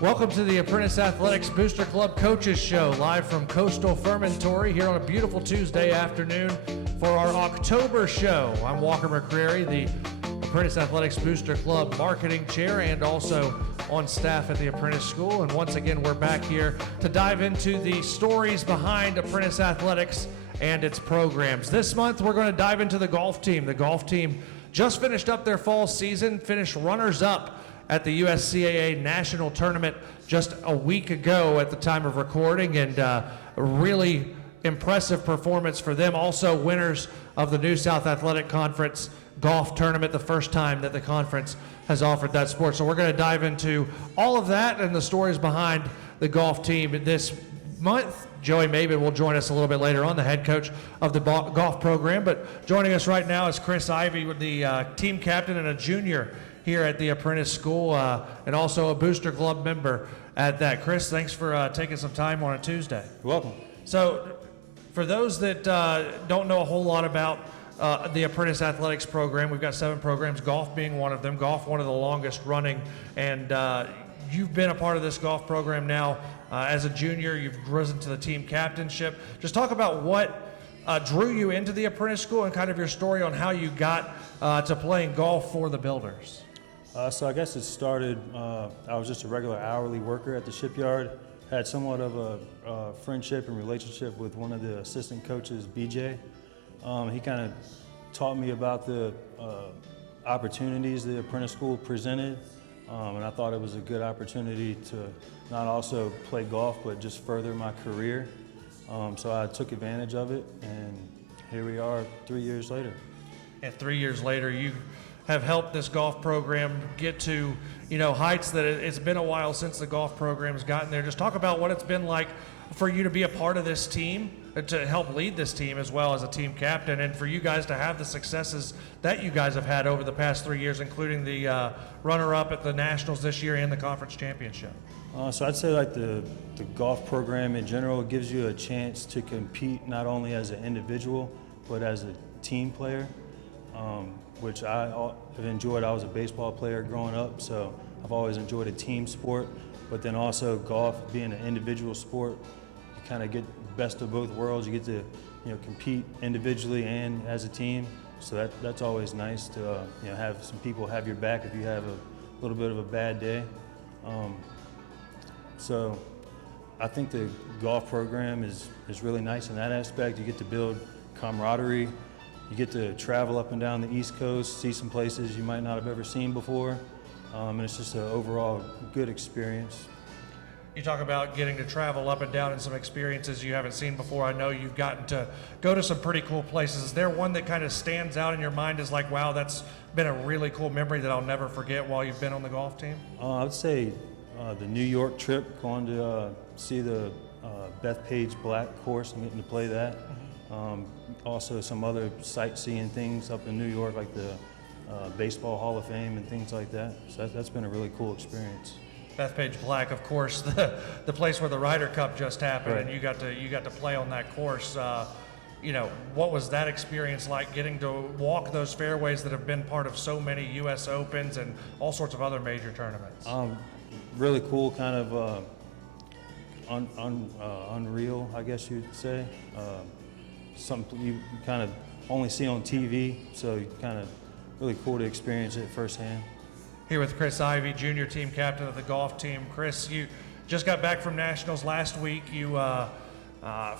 Welcome to the Apprentice Athletics Booster Club Coaches Show, live from Coastal Fermentory here on a beautiful Tuesday afternoon for our October show. I'm Walker McCreary, the Apprentice Athletics Booster Club Marketing Chair and also on staff at the Apprentice School. And once again, we're back here to dive into the stories behind Apprentice Athletics and its programs. This month, we're going to dive into the golf team. The golf team just finished up their fall season, finished runners-up at the USCAA National Tournament just a week ago at the time of recording, and a really impressive performance for them. Also winners of the New South Athletic Conference golf tournament, the first time that the conference has offered that sport. So we're going to dive into all of that and the stories behind the golf team this month. Joey Maben will join us a little bit later on, the head coach of the golf program. But joining us right now is Chris Ivey, with the team captain and a junior here at the Apprentice School, and also a Booster Club member at that. Chris, thanks for taking some time on a Tuesday. You're welcome. So for those that don't know a whole lot about the Apprentice Athletics program, we've got 7 programs, golf being one of them, golf one of the longest running, and you've been a part of this golf program now as a junior. You've risen to the team captainship. Just talk about what drew you into the Apprentice School and kind of your story on how you got to playing golf for the Builders. So I guess it started, I was just a regular hourly worker at the shipyard. Had somewhat of a friendship and relationship with one of the assistant coaches, BJ. He kind of taught me about the opportunities the Apprentice School presented, and I thought it was a good opportunity to not also play golf, but just further my career. So I took advantage of it, and here we are 3 years later. And 3 years later, you have helped this golf program get to, heights that it's been a while since the golf program's gotten there. Just talk about what it's been like for you to be a part of this team, to help lead this team as well as a team captain, and for you guys to have the successes that you guys have had over the past 3 years, including the runner-up at the Nationals this year and the conference championship. So I'd say like the golf program in general gives you a chance to compete not only as an individual, but as a team player. Which I have enjoyed. I was a baseball player growing up, so I've always enjoyed a team sport. But then also golf being an individual sport, you kind of get best of both worlds. You get to compete individually and as a team. So that's always nice to have some people have your back if you have a little bit of a bad day. So I think the golf program is really nice in that aspect. You get to build camaraderie. You get to travel up and down the East Coast, see some places you might not have ever seen before, and it's just an overall good experience. You talk about getting to travel up and down and some experiences you haven't seen before. I know you've gotten to go to some pretty cool places. Is there one that kind of stands out in your mind as like, wow, that's been a really cool memory that I'll never forget while you've been on the golf team? I would say the New York trip, going to see the Bethpage Black course and getting to play that. Also some other sightseeing things up in New York, like the Baseball Hall of Fame and things like that. So that's been a really cool experience. Bethpage Black, of course, the place where the Ryder Cup just happened, right. And you got to play on that course. What was that experience like, getting to walk those fairways that have been part of so many U.S. Opens and all sorts of other major tournaments? Really cool, kind of unreal, I guess you'd say. Something you kind of only see on TV, so you kind of really cool to experience it firsthand. Here with Chris Ivey, junior team captain of the golf team. Chris, you just got back from Nationals last week. You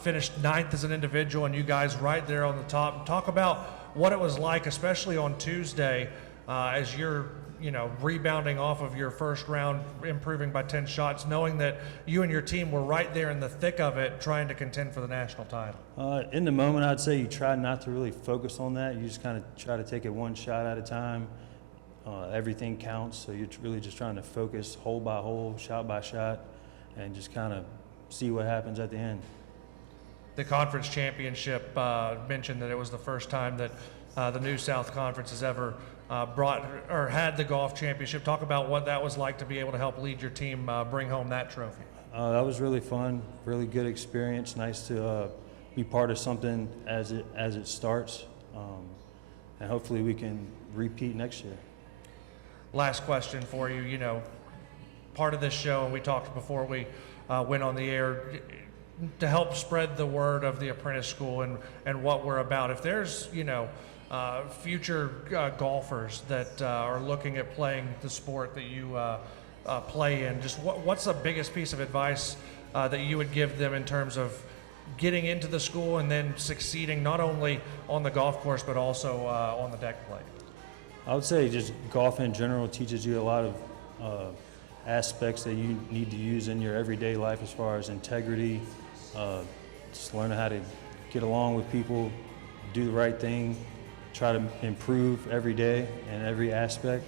finished 9th as an individual, and you guys right there on the top. Talk about what it was like, especially on Tuesday, as you're rebounding off of your first round, improving by 10 shots, knowing that you and your team were right there in the thick of it, trying to contend for the national title. In the moment, I'd say you try not to really focus on that. You just kind of try to take it one shot at a time. Everything counts, so you're really just trying to focus hole by hole, shot by shot, and just kind of see what happens at the end. The conference championship mentioned that it was the first time that the New South Conference has ever brought or had the golf championship. Talk about what that was like to be able to help lead your team bring home that trophy. That was really fun, really good experience. Nice to be part of something as it starts, and hopefully we can repeat next year. Last question for you. part of this show, and we talked before we went on the air, to help spread the word of the apprentice school and what we're about. If there's, future golfers that are looking at playing the sport that you play in, just what's the biggest piece of advice that you would give them in terms of getting into the school and then succeeding not only on the golf course but also on the deck plate? I would say just golf in general teaches you a lot of aspects that you need to use in your everyday life as far as integrity, just learning how to get along with people, do the right thing, try to improve every day in every aspect.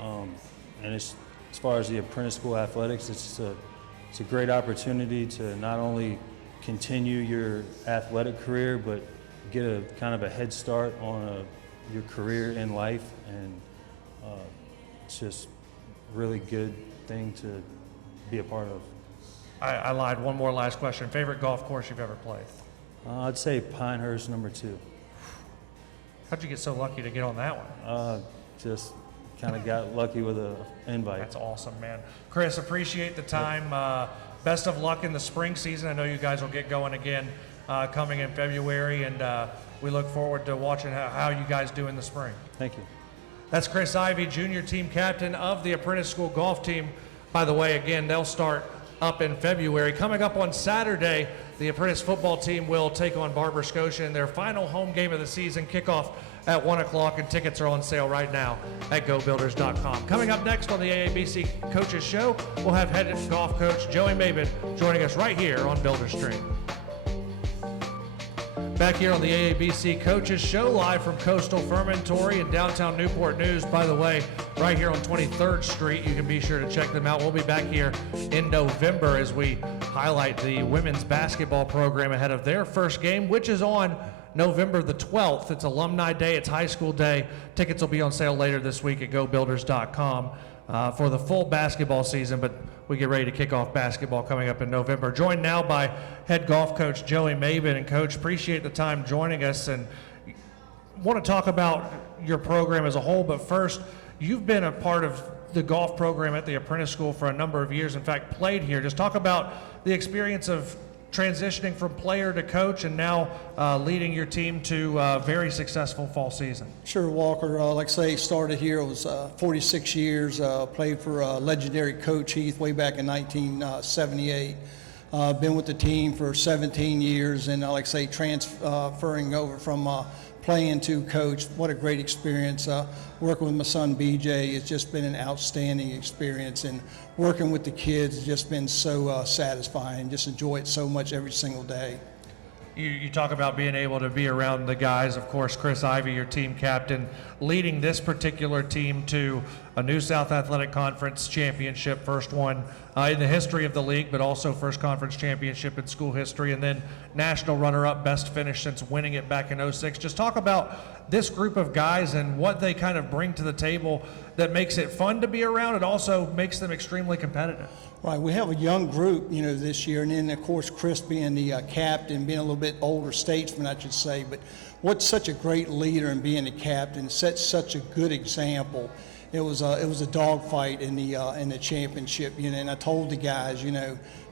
And as far as the apprentice school athletics, it's a great opportunity to not only continue your athletic career, but get a kind of a head start on your career in life. And it's just a really good thing to be a part of. I lied. One more last question. Favorite golf course you've ever played? I'd say Pinehurst #2. How'd you get so lucky to get on that one? Just kind of got lucky with an invite. That's awesome, man. Chris, appreciate the time. Best of luck in the spring season. I know you guys will get going again coming in February, and we look forward to watching how you guys do in the spring. Thank you. That's Chris Ivy, junior team captain of the Apprentice School golf team. By the way, again, they'll start up in February. Coming up on Saturday, the Apprentice football team will take on Barber Scotia in their final home game of the season, kickoff at 1 o'clock, and tickets are on sale right now at GoBuilders.com. Coming up next on the AABC Coaches Show, we'll have head golf coach Joey Maben joining us right here on Builder Stream. Back here on the AABC Coaches Show, live from Coastal Fermentory in downtown Newport News. By the way, right here on 23rd Street, you can be sure to check them out. We'll be back here in November as we highlight the women's basketball program ahead of their first game, which is on November the 12th. It's Alumni Day. It's High School Day. Tickets will be on sale later this week at GoBuilders.com for the full basketball season, but we get ready to kick off basketball coming up in November. Joined now by head golf coach Joey Maben. And Coach, appreciate the time joining us, and want to talk about your program as a whole. But first, you've been a part of the golf program at the Apprentice School for a number of years. In fact, played here. Just talk about the experience of transitioning from player to coach and now leading your team to a very successful fall season. Sure, Walker. Like I say, started here. It was 46 years. Played for legendary Coach Heath way back in 1978. Been with the team for 17 years, and like I say, transferring over from playing to coach. What a great experience. Working with my son BJ, it's just been an outstanding experience, and working with the kids has just been so satisfying. Just enjoy it so much every single day. You talk about being able to be around the guys. Of course, Chris Ivy, your team captain, leading this particular team to a New South Athletic Conference championship, first one in the history of the league, but also first conference championship in school history, and then national runner-up, best finish since winning it back in '06. Just talk about this group of guys and what they kind of bring to the table that makes it fun to be around. It also makes them extremely competitive. Right, we have a young group, this year, and then of course Chris being the captain, being a little bit older statesman, I should say. But what's such a great leader in being the captain, sets such a good example. It was a dogfight in the championship, and I told the guys,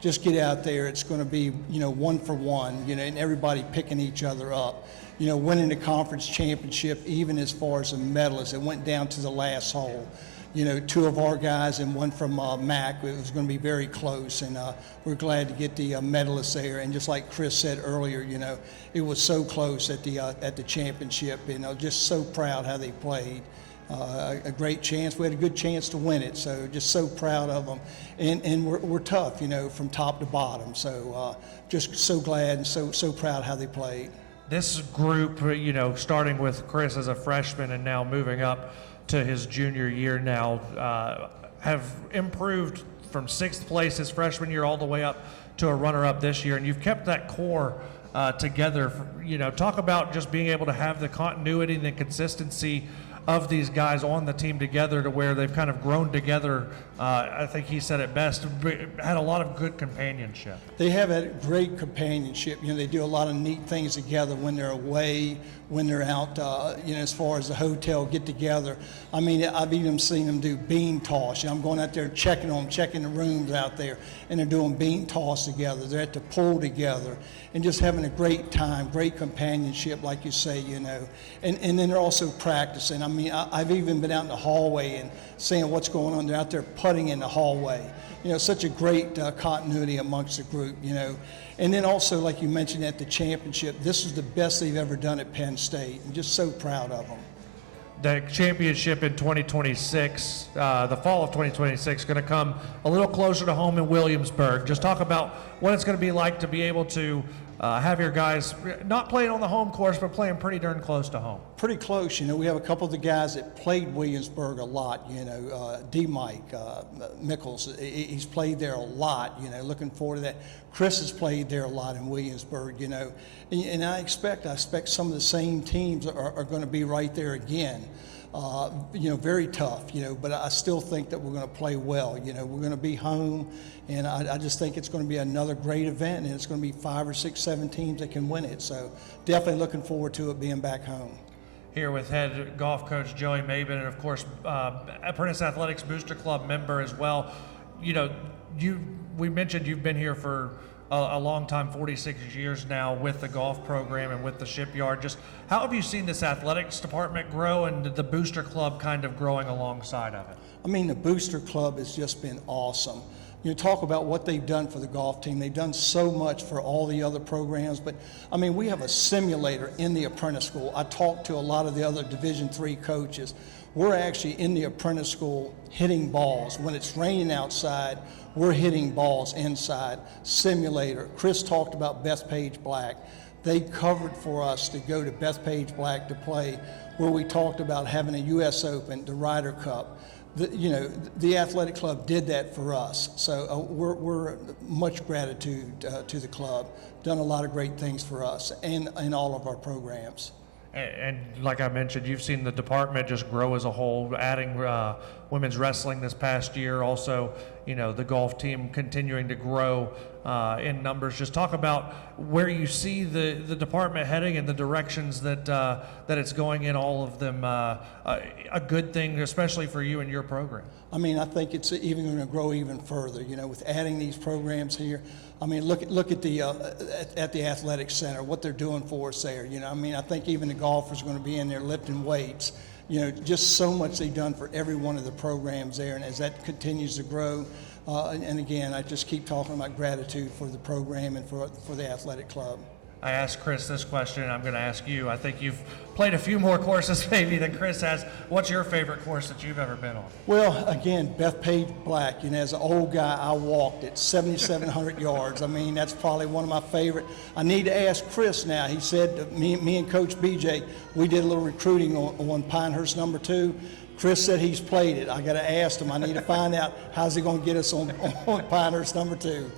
just get out there. It's going to be, 1 for 1, and everybody picking each other up. Winning the conference championship, even as far as the medalists, it went down to the last hole. 2 of our guys and 1 from MAC. It was going to be very close, and we're glad to get the medalists there. And just like Chris said earlier, it was so close at the championship. Just so proud how they played. A great chance. We had a good chance to win it, so just so proud of them. And we're tough, from top to bottom. So just so glad and so proud how they played. This group, starting with Chris as a freshman and now moving up to his junior year now, have improved from 6th place his freshman year all the way up to a runner-up this year, and you've kept that core together. Talk about just being able to have the continuity and the consistency of these guys on the team together to where they've kind of grown together I think he said it best, had a lot of good companionship. They have a great companionship. You know, they do a lot of neat things together when they're away, when they're out, you know, as far as the hotel get together. I mean, I've even seen them do bean toss. You know, I'm going out there and checking on them, checking the rooms out there, and they're doing bean toss together. They're at the pool together and just having a great time, great companionship, like you say, you know. And then they're also practicing. I mean, I've even been out in the hallway and seeing what's going on. They're out there putting in the hallway. You know, such a great continuity amongst the group, you know. And then also, like you mentioned at the championship, this is the best they've ever done at Penn State. I'm just so proud of them. The championship in 2026, the fall of 2026, going to come a little closer to home in Williamsburg. Just talk about what it's going to be like to be able to have your guys not playing on the home course, but playing pretty darn close to home. Pretty close, you know. We have a couple of the guys that played Williamsburg a lot, you know. Mike Mickles, he's played there a lot, you know. Looking forward to that. Chris has played there a lot in Williamsburg, you know. And I expect some of the same teams are going to be right there again. You know, very tough, you know, but I still think that we're going to play well. You know, we're going to be home, and I just think it's going to be another great event, and it's going to be 5 or 6, 7 teams that can win it. So definitely looking forward to it being back home. Here with head golf coach Joey Maben, and of course, Apprentice Athletics Booster Club member as well. You know, we mentioned you've been here for a long time, 46 years now, with the golf program and with the shipyard. Just how have you seen this athletics department grow and the Booster Club kind of growing alongside of it? I mean, the Booster Club has just been awesome. You talk about what they've done for the golf team. They've done so much for all the other programs, but I mean, we have a simulator in the apprentice school. I talked to a lot of the other Division III coaches. We're actually in the apprentice school hitting balls. When it's raining outside, we're hitting balls inside. Simulator. Chris talked about Bethpage Black. They covered for us to go to Bethpage Black to play, where we talked about having a U.S. Open, the Ryder Cup. You know, the athletic club did that for us. So we're much gratitude to the club. Done a lot of great things for us and all of our programs. And like I mentioned, you've seen the department just grow as a whole, adding women's wrestling this past year. Also, you know, the golf team continuing to grow in numbers. Just talk about where you see the department heading and the directions that that it's going in, all of them. A good thing, especially for you and your program. I mean, I think it's even going to grow even further, you know, with adding these programs here. I mean, look at the athletic center, what they're doing for us there. You know, I mean, I think even the golfers are going to be in there lifting weights. You know, just so much they've done for every one of the programs there, and as that continues to grow, and again, I just keep talking about gratitude for the program and for the athletic club. I asked Chris this question, I'm going to ask you. I think you've played a few more courses maybe than Chris has. What's your favorite course that you've ever been on? Well, again, Bethpage Black. You know, as an old guy, I walked it 7,700 yards. I mean, that's probably one of my favorite. I need to ask Chris now. He said, me and Coach BJ, we did a little recruiting on Pinehurst number 2. Chris said he's played it. I got to ask him. I need to find out how's he going to get us on Pinehurst number 2.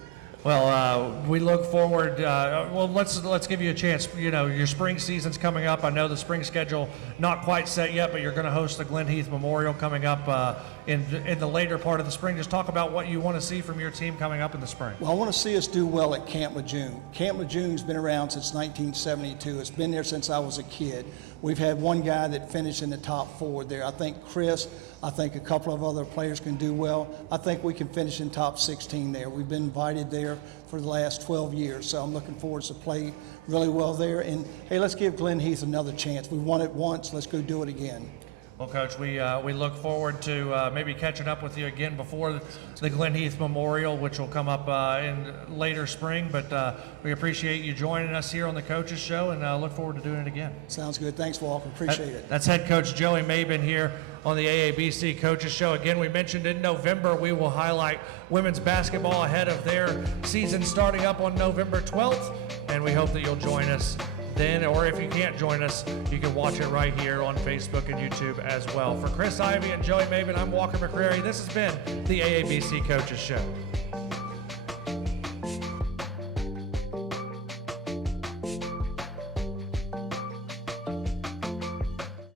Well, we look forward. Well, let's give you a chance. You know, your spring season's coming up. I know the spring schedule not quite set yet, but you're going to host the Glen Heath Memorial coming up in the later part of the spring. Just talk about what you want to see from your team coming up in the spring. Well, I want to see us do well at Camp Lejeune. Camp Lejeune's been around since 1972. It's been there since I was a kid. We've had one guy that finished in the top 4 there. I think Chris, I think a couple of other players can do well. I think we can finish in top 16 there. We've been invited there for the last 12 years, so I'm looking forward to play really well there. And, hey, let's give Glen Heath another chance. We won it once. Let's go do it again. Well, Coach, we look forward to maybe catching up with you again before the Glen Heath Memorial, which will come up in later spring. But we appreciate you joining us here on the Coaches Show, and look forward to doing it again. Sounds good. Thanks, Walker. Appreciate it. That's head coach Joey Maben here on the AABC Coaches Show. Again, we mentioned in November we will highlight women's basketball ahead of their season starting up on November 12th, and we hope that you'll join us then, or if you can't join us, you can watch it right here on Facebook and YouTube as well. For Chris Ivey and Joey Maben, I'm Walker McCrary. This has been the AABC Coaches Show.